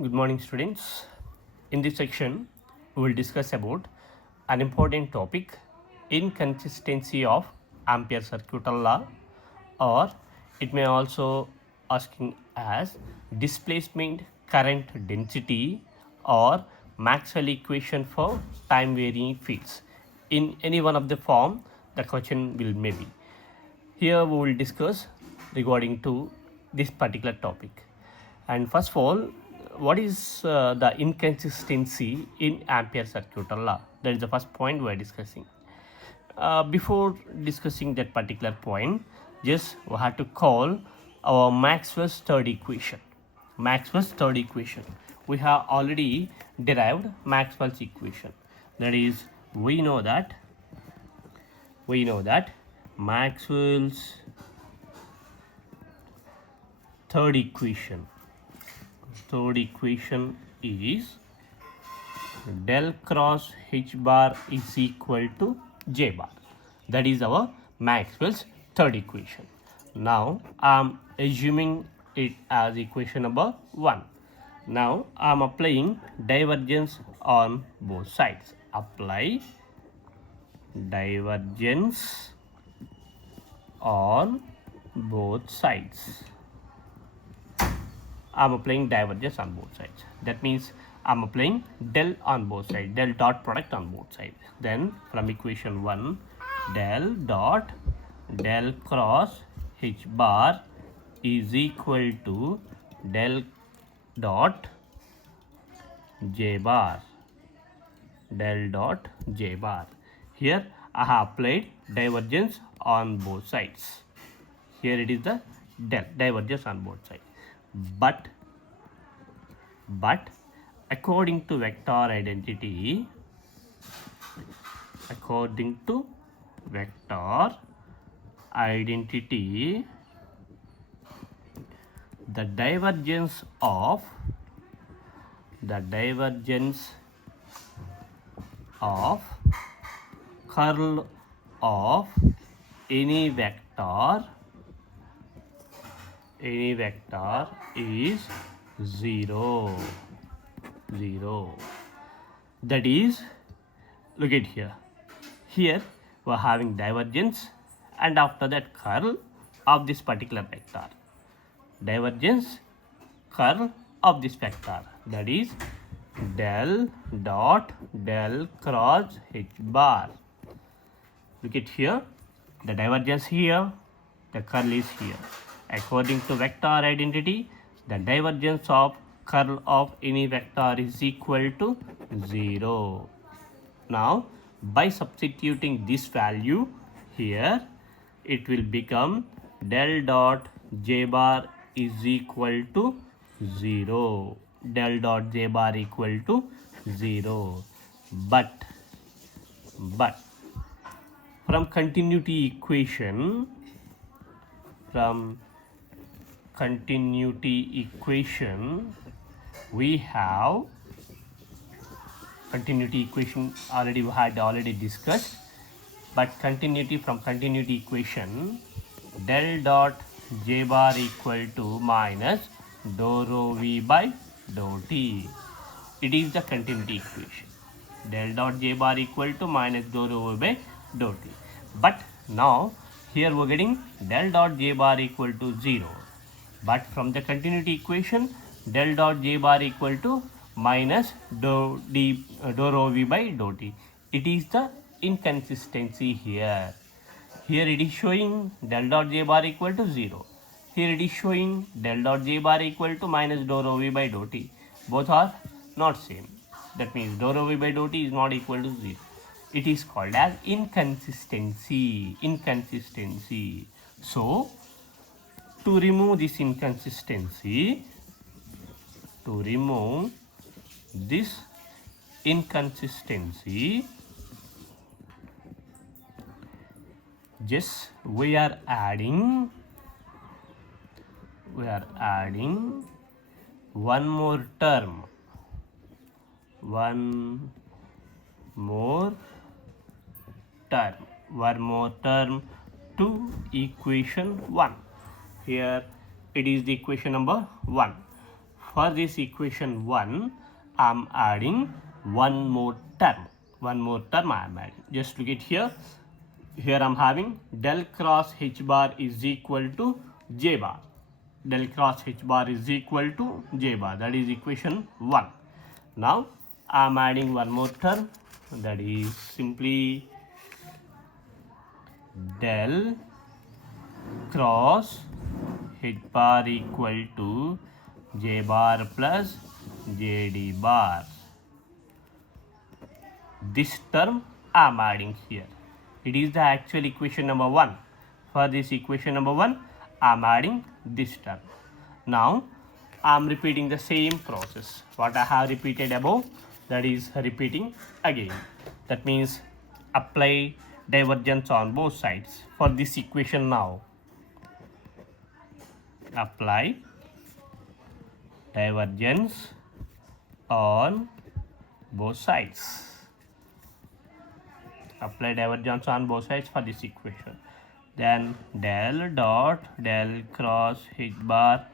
Good morning, students. In this section, we will discuss about an important topic, inconsistency of Ampere circuital law, or it may also asking as displacement current density or Maxwell equation for time varying fields. In any one of the form, the question will maybe. Here we will discuss regarding to this particular topic. And first of all, what is the inconsistency in Ampere circuital law? That is the first point we are discussing. Before discussing that particular point, just we have to call our Maxwell's third equation. Maxwell's third equation. We have already derived Maxwell's equation. That is, we know that Maxwell's third equation is del cross h bar is equal to j bar. That is our Maxwell's third equation. Now I am assuming it as equation number 1. Now I am applying divergence on both sides. Apply divergence on both sides. I'm applying divergence on both sides. That means I'm applying del on both sides, del dot product on both sides. Then from equation 1, del cross h bar is equal to del dot j bar. Here I have applied divergence on both sides. Here it is the divergence on both sides. But according to vector identity, the divergence of curl of any vector is 0. That is, look at here. Here we are having divergence and after that curl of this particular vector. Divergence curl of this vector. That is del cross h bar. Look at here. The divergence here, the curl is here. According to vector identity, the divergence of curl of any vector is equal to 0. Now, by substituting this value here, it will become del dot j bar is equal to 0. Del dot j bar equal to 0. But from continuity equation, we have continuity equation already discussed, but from continuity equation, del dot j bar equal to minus dou rho v by dou t. It is the continuity equation. Del dot j bar equal to minus dou rho v by dou t. But now here we are getting del dot j bar equal to 0. But from the continuity equation, del dot j bar equal to minus dou rho v by dou t. It is the inconsistency here. Here it is showing del dot j bar equal to 0. Here it is showing del dot j bar equal to minus dou rho v by dou t. Both are not same. That means dou rho v by dou t is not equal to 0. It is called as inconsistency. So, to remove this inconsistency, just we are adding one more term to equation 1. Here it is the equation number 1. for this equation 1, I'm adding one more term. One more term I am adding. Just look at here. Here I'm having del cross h bar is equal to j bar. Del cross h bar is equal to j bar. That is equation 1. Now I'm adding one more term, that is simply del cross h bar equal to j bar plus jd bar. This term I am adding here. It is the actual equation number 1. For this equation number 1, I am adding this term. Now I am repeating the same process. What I have repeated above, that is repeating again. That means apply divergence on both sides for this equation now. Apply divergence on both sides. Apply divergence on both sides for this equation. Then del cross h bar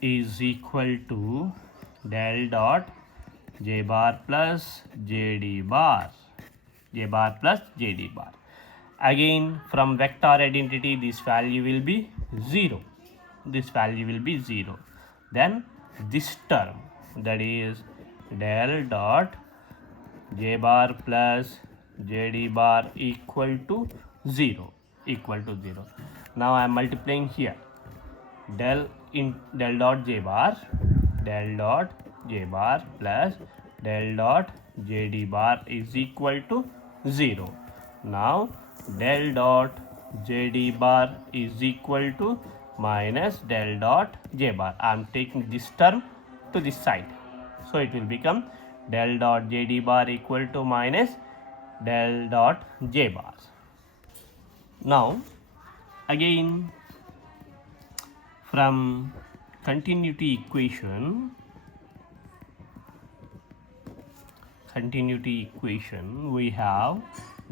is equal to del dot j bar plus jd bar. J bar plus jd bar. Again, from vector identity, this value will be 0. This value will be 0. Then this term, that is del dot j bar plus jd bar equal to 0. Now I am multiplying here. Del dot j bar plus del dot jd bar is equal to 0. Now del dot jd bar is equal to minus del dot j bar. I am taking this term to this side, so it will become del dot jd bar equal to minus del dot j bar. Now again, from continuity equation we have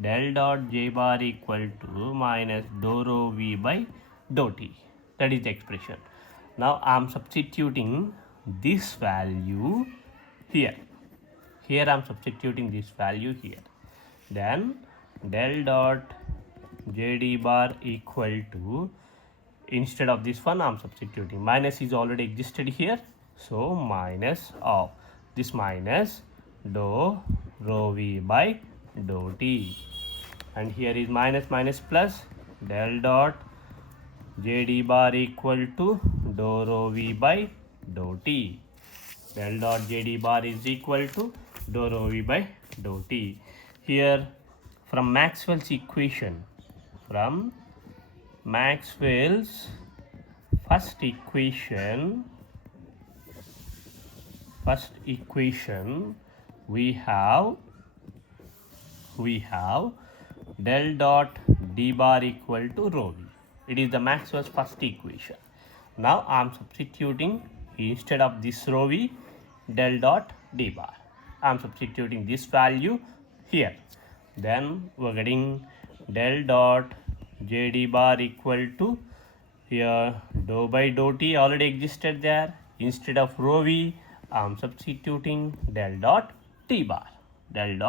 del dot j bar equal to minus dou rho v by dou t. That is the expression. Now I am substituting this value here. Here I am substituting this value here. Then del dot jd bar equal to, instead of this one I am substituting, minus is already existed here, so minus of this minus dou rho v by dou t, and here is minus plus del dot jd bar equal to dou rho v by dou t. Del dot jd bar is equal to dou rho v by dou t. Here from Maxwell's equation, first equation we have del dot d bar equal to rho v. It is the Maxwell's first equation. Now I am substituting, instead of this rho v, del dot d bar, I am substituting this value here. Then we are getting del dot jd bar equal to, here dou by dou t already existed there. Instead of rho v, I am substituting del dot d bar. Then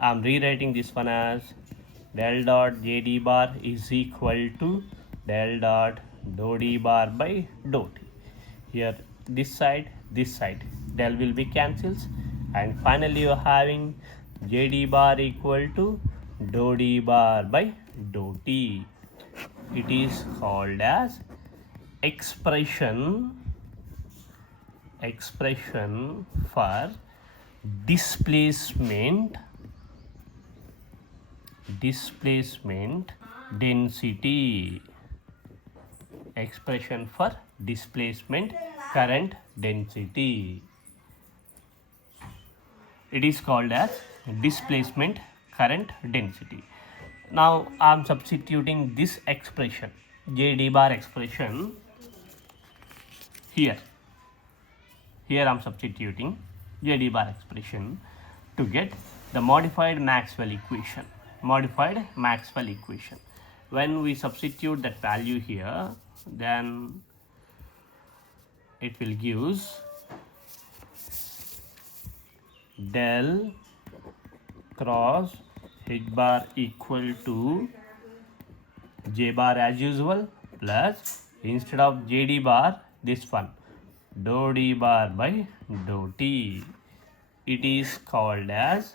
I am rewriting this one as del dot jd bar is equal to del dot dou d bar by dou t. Here this side, del will be cancels, and finally you are having jd bar equal to dou d bar by dou t. It is called as expression for displacement density. Expression for displacement current density. It is called as displacement current density. Now I am substituting this expression, jd bar expression, here I am substituting jd bar expression to get the modified Maxwell equation. When we substitute that value here, then it will gives del cross h bar equal to j bar as usual plus instead of jd bar this one dou d bar by dou t. It is called as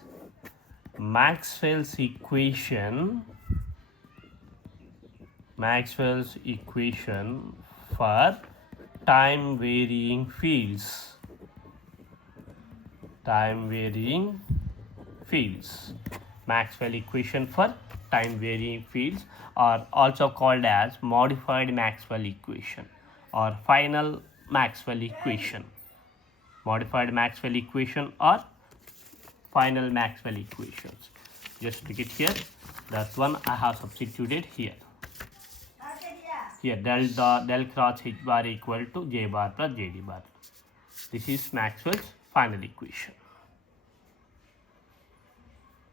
Maxwell's equation for time varying fields. Maxwell equation for time varying fields are also called as modified Maxwell equation or final Maxwell equation. Modified Maxwell equation or final Maxwell equations. Just take it here. That one I have substituted here. Here del cross h bar equal to j bar plus jd bar. This is Maxwell's final equation.